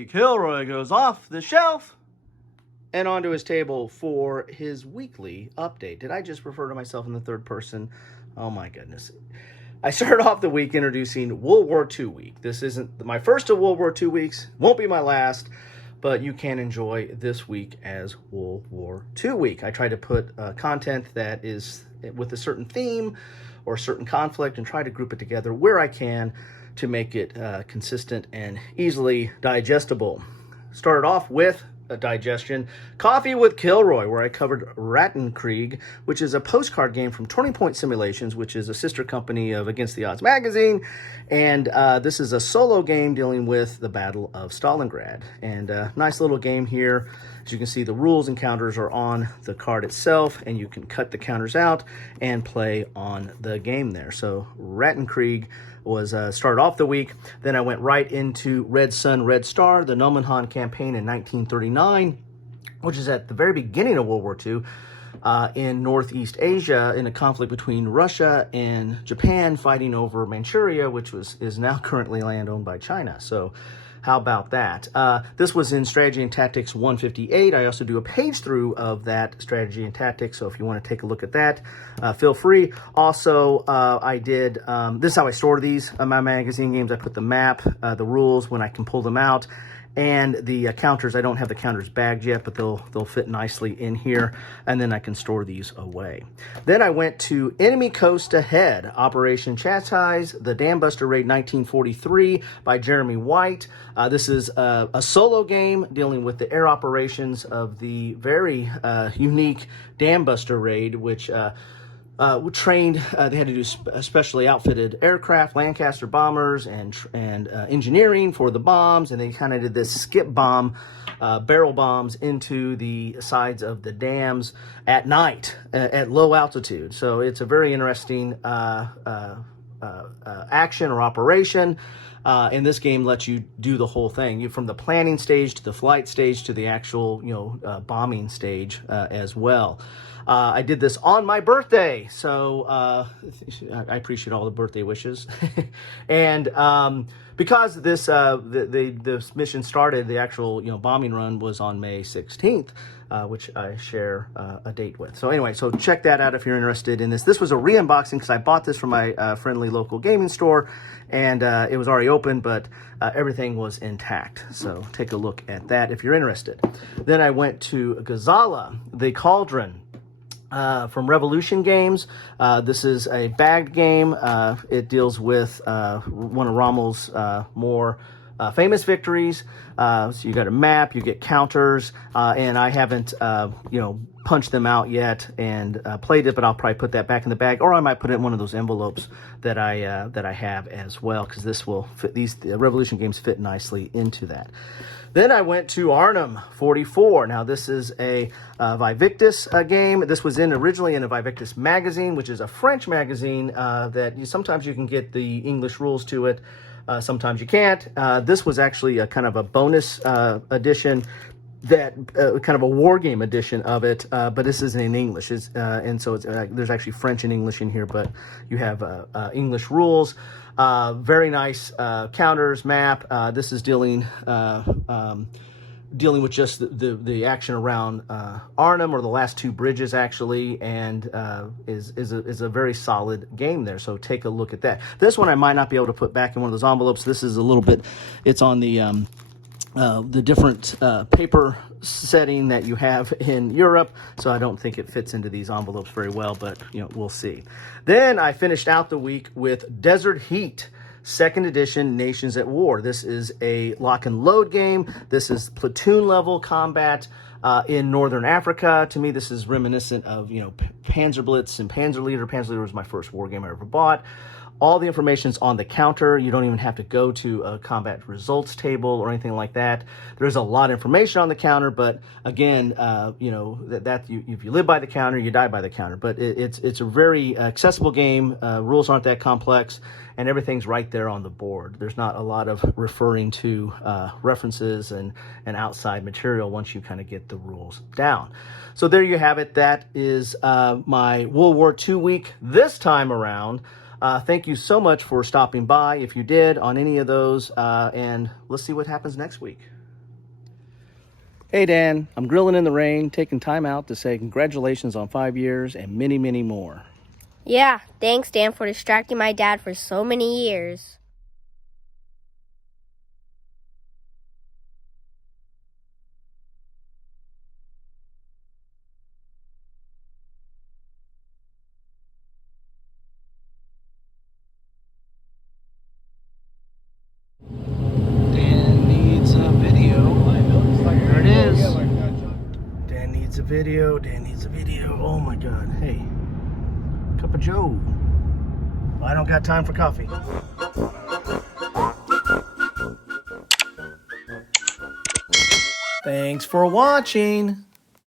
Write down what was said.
Hey, Kilroy goes off the shelf and onto his table for his weekly update. Did I just refer to myself in the third person? Oh my goodness. I started off the week introducing World War II week. This isn't my first of World War II weeks, won't be my last, but you can enjoy this week as World War II week. I try to put content that is with a certain theme or certain conflict and try to group it together where I can to make it consistent and easily digestible. Started off with a digestion, Coffee with Kilroy, where I covered Rattenkrieg, which is a postcard game from Turning Point Simulations, which is a sister company of Against the Odds magazine. And this is a solo game dealing with the Battle of Stalingrad. And nice little game here. As you can see, the rules and counters are on the card itself, and you can cut the counters out and play on the game there. So Rattenkrieg was started off the week. Then I went right into Red Sun, Red Star, the Nomonhan campaign in 1939, which is at the very beginning of World War II in Northeast Asia, in a conflict between Russia and Japan fighting over Manchuria, which is now currently land owned by China. So how about that? This was in Strategy and Tactics 158. I also do a page through of that Strategy and Tactics, so if you want to take a look at that, feel free. Also, I did, this is how I store these, my magazine games. I put the map, the rules when I can pull them out, and the counters. I don't have the counters bagged yet, but they'll fit nicely in here, and then I can store these away. Then I went to Enemy Coast Ahead, Operation Chastise, the Dam Buster Raid 1943 by Jeremy White. This is a solo game dealing with the air operations of the very unique Dam Buster Raid, which trained, they had to do specially outfitted aircraft, Lancaster bombers, and engineering for the bombs, and they kind of did this skip bomb, barrel bombs into the sides of the dams at night, at low altitude. So it's a very interesting action or operation. And this game lets you do the whole thing, from the planning stage to the flight stage to the actual, bombing stage as well. I did this on my birthday, so I appreciate all the birthday wishes. And because this this mission started, the actual bombing run was on May 16th, which I share a date with. So anyway, so check that out if you're interested in this. This was a re-unboxing because I bought this from my friendly local gaming store, and it was already open, but everything was intact. So take a look at that if you're interested. Then I went to Gazala, the Cauldron, from Revolution Games. This is a bagged game. It deals with one of Rommel's more famous victories. So you got a map, you get counters, and I haven't, punched them out yet and played it, but I'll probably put that back in the bag, or I might put it in one of those envelopes that I have as well, because this will fit. These Revolution games fit nicely into that. Then I went to Arnhem 44. Now this is a Vivictus game. This was originally in a Vivictus magazine, which is a French magazine that sometimes you can get the English rules to it. Sometimes you can't. This was actually a kind of a bonus edition, that kind of a war game edition of it, but this isn't in English. And so there's actually French and English in here, but you have English rules. Very nice counters, map. This is dealing with just the action around Arnhem, or the last two bridges actually, and is a very solid game there. So take a look at that. This one I might not be able to put back in one of those envelopes. This is a little bit. It's on the different paper setting that you have in Europe, so I don't think it fits into these envelopes very well, but we'll see. Then I finished out the week with Desert Heat, 2nd edition, Nations at War. This is a lock and load game. This is platoon level combat in Northern Africa. To me, this is reminiscent of Panzerblitz and Panzerleader. Panzerleader was my first war game I ever bought. All the information's on the counter. You don't even have to go to a combat results table or anything like that. There's a lot of information on the counter, but again, if you live by the counter, you die by the counter. But it's a very accessible game. Rules aren't that complex, and everything's right there on the board. There's not a lot of referring to references and outside material once you kind of get the rules down. So there you have it. That is my World War II week this time around. Thank you so much for stopping by, if you did, on any of those, and let's see what happens next week. Hey, Dan, I'm grilling in the rain, taking time out to say congratulations on 5 years and many, many more. Yeah, thanks, Dan, for distracting my dad for so many years. Dan needs a video. There it is. Dan needs a video. Dan needs a video. Oh my God. Hey, cup of Joe. I don't got time for coffee. Thanks for watching.